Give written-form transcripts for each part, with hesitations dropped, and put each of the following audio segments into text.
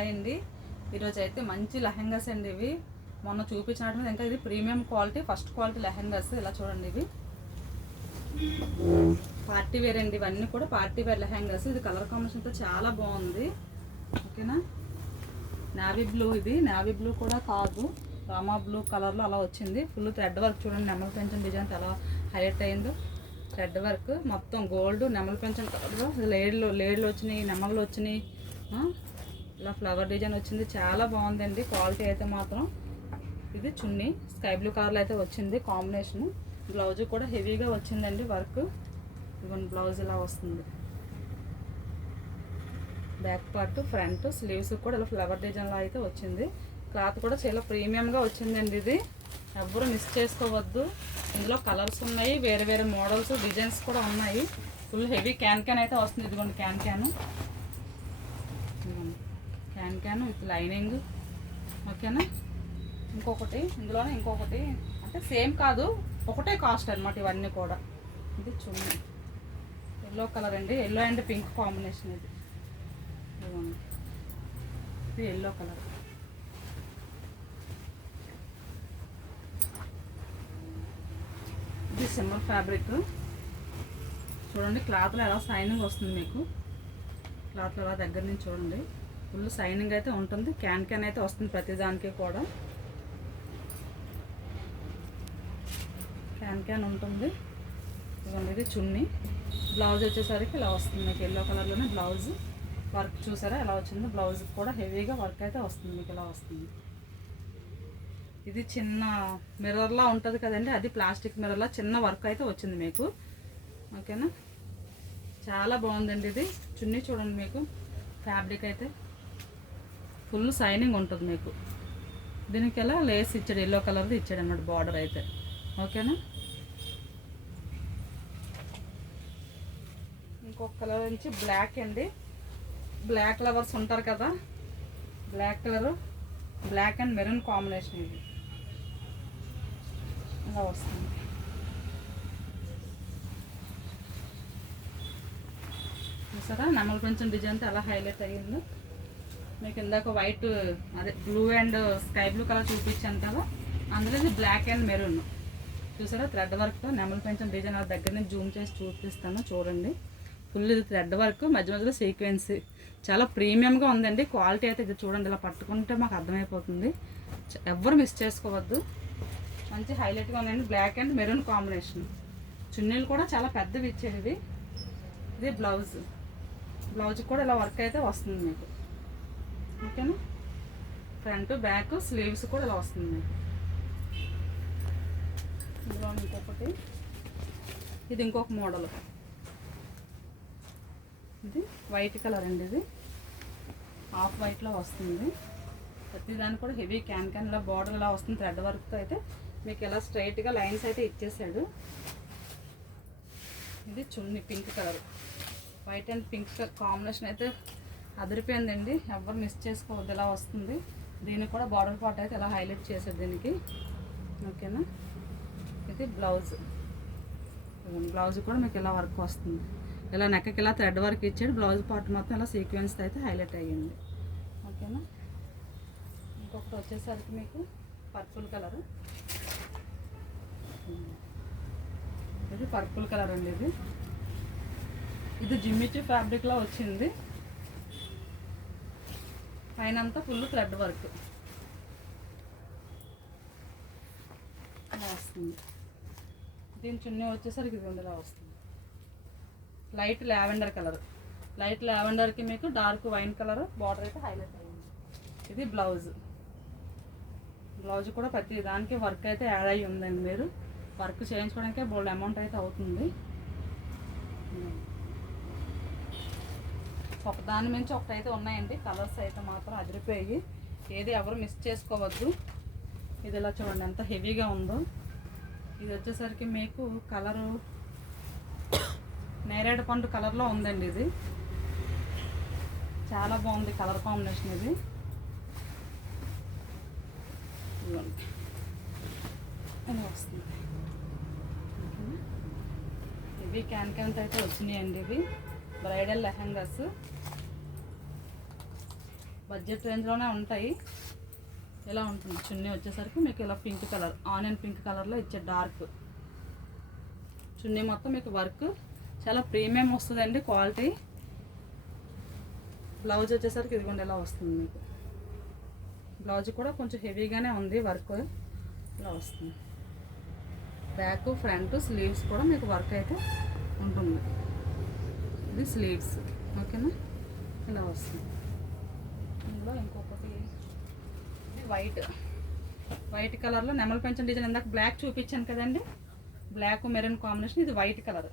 అండి ఈరోజు అయితే మంచి లెహెంగాస్ అండి. ఇవి మొన్న చూపించినట్టు మీద ఇంకా ఇది premium quality first quality lehengas. ఇలా చూడండి, ఇవి పార్టీ వేర్ అండి. ఇవన్నీ కూడా పార్టీ వేర్ లెహెంగాస్. ఇది కలర్ కాంబినేషన్తో చాలా బాగుంది. ఓకేనా, నావీ బ్లూ. ఇది నావీ బ్లూ కూడా కాదు, రామా బ్లూ కలర్లో అలా వచ్చింది. ఫుల్ థ్రెడ్ వర్క్ చూడండి, నెమలి పెంచం డిజైన్ ఎలా హైలైట్ అయిందో. థ్రెడ్ వర్క్ మొత్తం గోల్డ్ నెమలి పెంచం కలర్లో లేడ్లు వచ్చినాయి, నెమళ్ళు వచ్చినాయి. ఇలా ఫ్లవర్ డిజైన్ వచ్చింది, చాలా బాగుందండి. క్వాలిటీ అయితే మాత్రం. ఇది చున్నీ స్కై బ్లూ కలర్లో అయితే వచ్చింది కాంబినేషన్. బ్లౌజ్ కూడా హెవీగా వచ్చిందండి వర్క్. ఇవన్నీ బ్లౌజ్ ఇలా వస్తుంది. బ్యాక్ పార్ట్, ఫ్రంట్, స్లీవ్స్ కూడా ఇలా ఫ్లవర్ డిజైన్లో అయితే వచ్చింది. క్లాత్ కూడా చాలా ప్రీమియంగా వచ్చిందండి. ఇది ఎవ్వరూ మిస్ చేసుకోవద్దు. ఇందులో కలర్స్ ఉన్నాయి, వేరే వేరే మోడల్స్ డిజైన్స్ కూడా ఉన్నాయి. ఫుల్ హెవీ క్యాన్ అయితే వస్తుంది. ఇదిగోండి క్యాన్ విత్ లైనింగ్. ఓకేనా, ఇంకొకటి ఇందులోనే ఇంకొకటి అంటే సేమ్ కాదు, ఒకటే కాస్ట్ అనమాట ఇవన్నీ కూడా. ఇది చున్నీ ఎల్లో కలర్ అండి, ఎల్లో అండ్ పింక్ కాంబినేషన్. ఇది ఎల్లో కలర్. ఇది సిమ్మర్ ఫ్యాబ్రిక్ చూడండి. క్లాత్లో ఎలా షైనింగ్ వస్తుంది మీకు. క్లాత్లో ఎలా దగ్గర నుంచి చూడండి, ఫుల్ షైనింగ్ అయితే ఉంటుంది. క్యాన్ అయితే వస్తుంది ప్రతిదానికి కూడా. క్యాన్ ఉంటుంది. ఇదిగోండి, ఇది చున్నీ. బ్లౌజ్ వచ్చేసరికి ఇలా వస్తుంది మీకు. ఎల్లో కలర్లోనే బ్లౌజ్ వర్క్ చూసారా ఎలా వచ్చిందో. బ్లౌజ్ కూడా హెవీగా వర్క్ అయితే వస్తుంది మీకు, ఇలా వస్తుంది. ఇది చిన్న మిర్రర్లా ఉంటుంది కదండి, అది ప్లాస్టిక్ మిర్రర్లా చిన్న వర్క్ అయితే వచ్చింది మీకు. ఓకేనా, చాలా బాగుందండి. ఇది చున్నీ చూడండి, మీకు ఫ్యాబ్రిక్ అయితే ఫుల్ షైనింగ్ ఉంటుంది మీకు. దీనికి ఎలా లేస్ ఇచ్చాడు, ఎల్లో కలర్ది ఇచ్చాడు అన్నమాట బార్డర్ అయితే. ఓకేనా, ఇంకొక కలర్ నుంచి బ్లాక్ అండి. బ్లాక్ లవర్స్ ఉంటారు కదా, black colour, black and maroon combination. ఇది ఇలా వస్తుంది. చూసారా నెమలి కొంచెం డిజైన్తో అలా హైలైట్ అయ్యింది మీకు. ఇందాక వైట్ అదే blue and sky blue colour చూపించాను కదా, అందులో ఇది బ్లాక్ అండ్ మెరూన్. చూసారా థ్రెడ్ వర్క్తో నెమలి పెంచం డిజైన్ అలా దగ్గర నుంచి జూమ్ చేసి చూపిస్తాను చూడండి. ఫుల్ ఇది థ్రెడ్ వర్క్, మధ్య మధ్యలో సీక్వెన్స్. చాలా ప్రీమియంగా ఉందండి. క్వాలిటీ అయితే ఇది చూడండి, ఇలా పట్టుకుంటే మాకు అర్థమైపోతుంది. ఎవ్వరు మిస్ చేసుకోవద్దు. మంచి హైలైట్గా ఉందండి. Black and maroon combination. చున్నీలు కూడా చాలా పెద్దవి ఇచ్చేది. ఇది బ్లౌజ్ కూడా ఇలా వర్క్ అయితే వస్తుంది మీకు. ఓకేనా, ఫ్రంట్ బ్యాక్ స్లీవ్స్ కూడా ఇలా వస్తుంది మీకు. ఇందులో ఇంకొకటి, ఇది ఇంకొక మోడల్. ఇది వైట్ కలర్ అండి. ఇది ఆఫ్ వైట్లో వస్తుంది. ప్రతిదానికి కూడా హెవీ క్యాన్లో బార్డర్ ఇలా వస్తుంది. థ్రెడ్ వర్క్తో అయితే మీకు ఇలా స్ట్రైట్గా లైన్స్ అయితే ఇచ్చేసాడు. ఇది చున్నీ pink colour, white and pink combination అయితే అదిరిపోయిందండి. ఎవరు మిస్ చేసుకోవద్దు, ఇలా వస్తుంది. దీనికి కూడా బార్డర్ పార్ట్ అయితే ఇలా హైలైట్ చేశారు దీనికి. ఓకేనా, ఇది బ్లౌజ్ కూడా మీకు ఇలా వర్క్ వస్తుంది. ఇలా నెక్కకి ఇలా థ్రెడ్ వర్క్ ఇచ్చాడు. బ్లౌజ్ పార్ట్ మొత్తం ఇలా సీక్వెన్స్ అయితే హైలైట్ అయ్యింది. ఓకేనా, ఇంకొకటి వచ్చేసరికి మీకు పర్పుల్ కలర్. ఇది పర్పుల్ కలర్ అండి. ఇది జిమ్మిచీ ఫ్యాబ్రిక్లో వచ్చింది. పైన అంతా ఫుల్ థ్రెడ్ వర్క్ ఇలా వస్తుంది. దీని చున్నీ వచ్చేసరికి ఇది ఇలా వస్తుంది. లైట్ లావెండర్ కలర్, లైట్ లావెండర్కి మీకు డార్క్ వైన్ కలర్ బార్డర్ అయితే హైలైట్ అయ్యింది. ఇది బ్లౌజ్ కూడా ప్రతి దానికి వర్క్ అయితే యాడ్ అయ్యి ఉందండి. మీరు వర్క్ చేయించుకోవడానికే బోల్డ్ అమౌంట్ అయితే అవుతుంది. ఒక దాని మించి ఒకటైతే ఉన్నాయండి. కలర్స్ అయితే మాత్రం అదిరిపోయి, ఏది ఎవరు మిస్ చేసుకోవద్దు. ఇది ఇలా చూడండి ఎంత హెవీగా ఉందో. ఇది వచ్చేసరికి మీకు కలరు నేరేడు పండు కలర్లో ఉందండి. ఇది చాలా బాగుంది కలర్ కాంబినేషన్. ఇది ఇలా వస్తుంది. ఇవి క్యాన్తో అయితే వచ్చినాయండి. ఇవి బ్రైడల్ లెహంగాస్. బడ్జెట్ రేంజ్లోనే ఉంటాయి. ఇలా ఉంటుంది. చున్నీ వచ్చేసరికి మీకు ఇలా పింక్ కలర్, ఆనియన్ పింక్ కలర్లో ఇచ్చే డార్క్ చున్నీ. మొత్తం మీకు వర్క్ చాలా ప్రీమియం వస్తుందండి క్వాలిటీ. బ్లౌజ్ వచ్చేసరికి ఇదిగోండి ఇలా వస్తుంది మీకు. బ్లౌజ్ కూడా కొంచెం హెవీగానే ఉంది, వర్క్ ఇలా వస్తుంది. బ్యాక్ ఫ్రంట్ స్లీవ్స్ కూడా మీకు వర్క్ అయితే ఉంటుంది. ఇది స్లీవ్స్, ఓకేనా, ఇలా వస్తుంది. ఇందులో ఇంకొకటి వైట్ కలర్లో నెమలి పెంచం డిజైన్. ఇందాక బ్లాక్ చూపించాను కదండి, బ్లాక్ మెరూన్ కాంబినేషన్. ఇది వైట్ కలర్,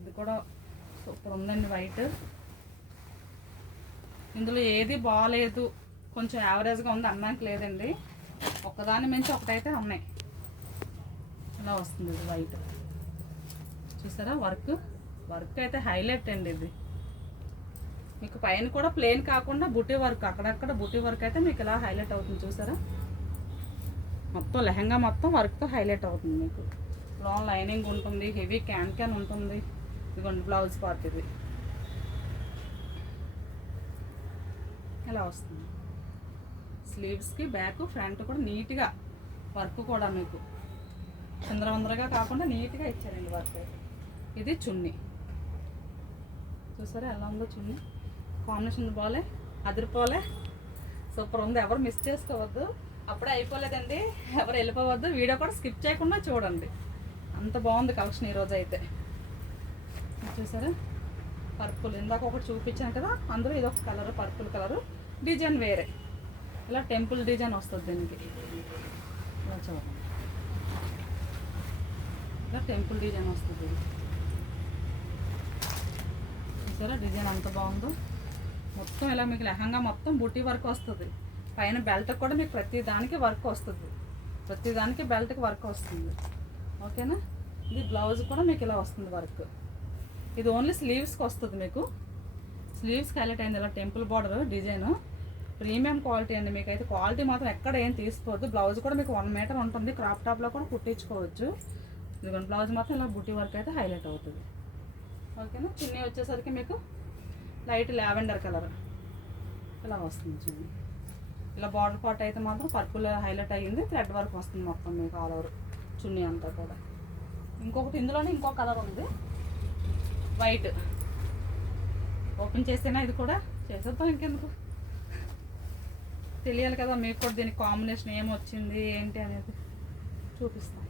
ఇది కూడా సూపర్ ఉందండి వైట్. ఇందులో ఏది బాగాలేదు, కొంచెం యావరేజ్గా ఉంది అనడానికి లేదండి. ఒకదాని మించి ఒకటైతే ఉన్నాయి. ఇలా వస్తుంది ఇది వైట్. చూసారా వర్క్ అయితే హైలైట్ అండి. ఇది మీకు పైన కూడా ప్లెయిన్ కాకుండా బుటీ వర్క్, అక్కడక్కడ బుటీ వర్క్ అయితే మీకు ఇలా హైలైట్ అవుతుంది. చూసారా, మొత్తం లెహంగా మొత్తం వర్క్తో హైలైట్ అవుతుంది. మీకు లాంగ్ లైనింగ్ ఉంటుంది, హెవీ క్యాన్ ఉంటుంది. ఇదిగోండి బ్లౌజ్ పార్ట్ ఇది ఇలా వస్తుంది. స్లీవ్స్కి బ్యాక్ ఫ్రంట్ కూడా నీట్గా వర్క్ కూడా మీకు చిందరవందరగా కాకుండా నీట్గా ఇచ్చారండి వర్క్ అయితే. ఇది చున్నీ, చూసారా ఎలా ఉందో చున్నీ. కాంబినేషన్ బాలే, అదిరిపోలే, సూపర్ ఉంది. ఎవరు మిస్ చేసుకోవద్దు. అప్పుడే అయిపోలేదండి, ఎవరు వెళ్ళిపోవద్దు. వీడియో కూడా స్కిప్ చేయకుండా చూడండి, అంత బాగుంది కలెక్షన్ ఈరోజు అయితే. చూసారా పర్పుల్, ఇందాక ఒకటి చూపించాను కదా, అందులో ఇదొక కలర్, పర్పుల్ కలరు. డిజైన్ వేరే, ఇలా టెంపుల్ డిజైన్ వస్తుంది దీనికి. ఇలా చూడండి, ఇలా టెంపుల్ డిజైన్ వస్తుంది. చూసారా డిజైన్ అంత బాగుందో. మొత్తం ఇలా మీకు లెహంగా మొత్తం బుటీ వర్క్ వస్తుంది. పైన బెల్ట్ కూడా మీకు ప్రతి దానికి వర్క్ వస్తుంది, ప్రతి దానికి బెల్ట్కి వర్క్ వస్తుంది, ఓకేనా. ఇది బ్లౌజ్ కూడా మీకు ఇలా వస్తుంది వర్క్. ఇది ఓన్లీ స్లీవ్స్కి వస్తుంది మీకు. స్లీవ్స్కి హైలైట్ అయింది ఇలా temple border design. Premium quality అండి. మీకు అయితే క్వాలిటీ మాత్రం ఎక్కడ ఏం తీసుకోవద్దు. బ్లౌజ్ కూడా మీకు 1 మీటర్ ఉంటుంది, క్రాప్ టాప్లో కూడా కుట్టించుకోవచ్చు. ఇదిగోండి బ్లౌజ్ మాత్రం ఇలా బుటీ వర్క్ అయితే హైలైట్ అవుతుంది, ఓకేనా. చున్నీ వచ్చేసరికి మీకు లైట్ లావెండర్ కలర్ ఇలా వస్తుంది చున్నీ. ఇలా బార్డర్ పార్ట్ అయితే మాత్రం పర్పుల్ హైలైట్ అయ్యింది, థ్రెడ్ వర్క్ వస్తుంది మొత్తం మీకు ఆల్ ఓవర్ చున్నీ అంతా కూడా. ఇంకొకటి ఇందులోనే ఇంకో కలర్ ఉంది వైట్. ఓపెన్ చేస్తేనా ఇది కూడా చేసేద్దాం, ఇంకెందుకు తెలియాలి కదా మీకు కూడా దీనికి కాంబినేషన్ ఏమొచ్చింది ఏంటి అనేది చూపిస్తాం.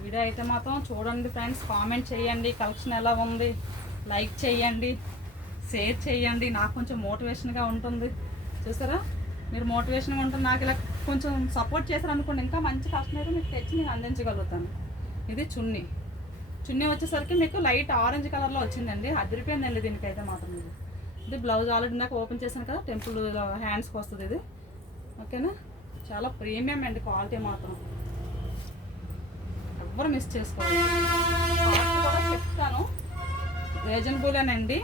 వీడియో అయితే మాత్రం చూడండి ఫ్రెండ్స్, కామెంట్ చేయండి కలెక్షన్ ఎలా ఉంది, లైక్ చేయండి, షేర్ చేయండి, నాకు కొంచెం మోటివేషన్గా ఉంటుంది. చూసారా మీరు మోటివేషన్గా ఉంటుంది, నాకు ఇలా కొంచెం సపోర్ట్ చేశారు అనుకోండి, ఇంకా మంచి కలెక్షన్ అయితే మీకు తెచ్చి నేను అందించగలుగుతాను. ఇది చున్నీ వచ్చేసరికి మీకు లైట్ ఆరెంజ్ కలర్లో వచ్చిందండి, అదిరిపోయిందండి దీనికైతే మాత్రం. ఇది బ్లౌజ్ ఆల్రెడీ నాకు ఓపెన్ చేశాను కదా, టెంపుల్ హ్యాండ్స్కి వస్తుంది ఇది, ఓకేనా. చాలా ప్రీమియం అండి క్వాలిటీ మాత్రం, ఎవ్వరు మిస్ చేసుకోవాలి. కూడా చెప్తాను రీజనబులేనండి.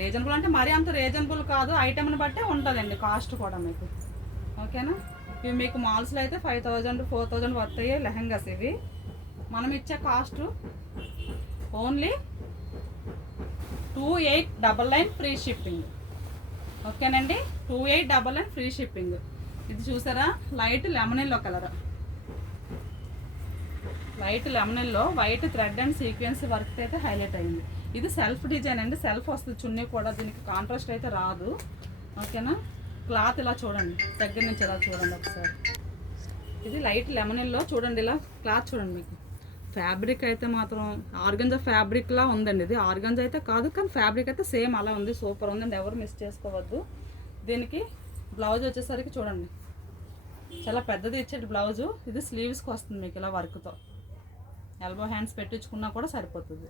రీజనబుల్ అంటే మరీ అంత రీజనబుల్ కాదు, ఐటమ్ని బట్టే ఉంటుందండి కాస్ట్ కూడా మీకు, ఓకేనా. ఇవి మీకు మాల్స్లో అయితే 5000 4000 పడతాయి లెహంగాస్. ఇవి మనం ఇచ్చే కాస్ట్ ఓన్లీ 2899 ఫ్రీ షిప్పింగ్, ఓకేనండి. 2899 ఫ్రీ షిప్పింగ్. ఇది చూసారా light lemon yellow colour, light lemon yellow white thread and sequence work అయితే హైలైట్ అయింది. ఇది సెల్ఫ్ డిజైన్ అండి, సెల్ఫ్ వస్తుంది చున్నీ కూడా, దీనికి కాంట్రాస్ట్ అయితే రాదు, ఓకేనా. క్లాత్ ఇలా చూడండి, దగ్గర నుంచి ఇలా చూడండి ఒకసారి. ఇది లైట్ లెమన్ ఎల్లో చూడండి, ఇలా క్లాత్ చూడండి. మీకు ఫ్యాబ్రిక్ అయితే మాత్రం ఆర్గంజా ఫ్యాబ్రిక్లా ఉందండి. ఇది ఆర్గంజా అయితే కాదు, కానీ ఫ్యాబ్రిక్ అయితే సేమ్ అలా ఉంది, సూపర్ ఉందండి, ఎవరు మిస్ చేసుకోవద్దు. దీనికి బ్లౌజ్ వచ్చేసరికి చూడండి చాలా పెద్దది ఇచ్చేది బ్లౌజు. ఇది స్లీవ్స్కి వస్తుంది మీకు ఇలా వర్క్తో, ఎల్బో హ్యాండ్స్ పెట్టించుకున్నా కూడా సరిపోతుంది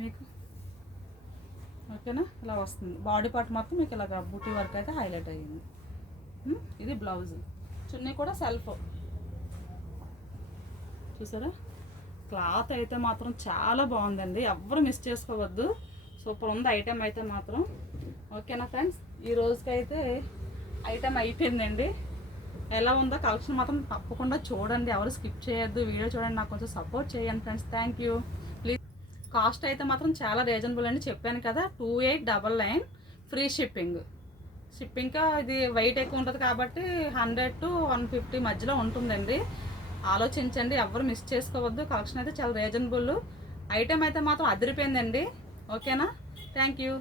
మీకు, ఓకేనా. ఇలా వస్తుంది బాడీ పార్ట్ మొత్తం మీకు ఇలాగ బూటీ వర్క్ అయితే హైలైట్ అయ్యింది. ఇది బ్లౌజ్. చున్నీ కూడా సెల్ఫ్, చూసారా క్లాత్ అయితే మాత్రం చాలా బాగుందండి, ఎవ్వరు మిస్ చేసుకోవద్దు, సూపర్ ఉంది ఐటెం అయితే మాత్రం, ఓకేనా ఫ్రెండ్స్. ఈ రోజుకైతే ఐటెం అయిపోయిందండి. ఎలా ఉందో కలెక్షన్ మాత్రం తప్పకుండా చూడండి, ఎవరు స్కిప్ చేయొద్దు, వీడియో చూడండి, నాకు కొంచెం సపోర్ట్ చేయండి friends. Thank you. Please cost అయితే మాత్రం చాలా రీజనబుల్ అండి, చెప్పాను కదా 2899 ఫ్రీ షిప్పింగ్గా. ఇది వెయిట్ ఎక్కువ ఉంటుంది కాబట్టి 100 to 150 మధ్యలో ఉంటుందండి. ఆలోచించండి, ఎవరు మిస్ చేసుకోవద్దు. కలెక్షన్ అయితే చాలా రీజనబుల్, ఐటెం అయితే మాత్రం అదిరిపోయిందండి. ఓకేనా, థ్యాంక్ యూ.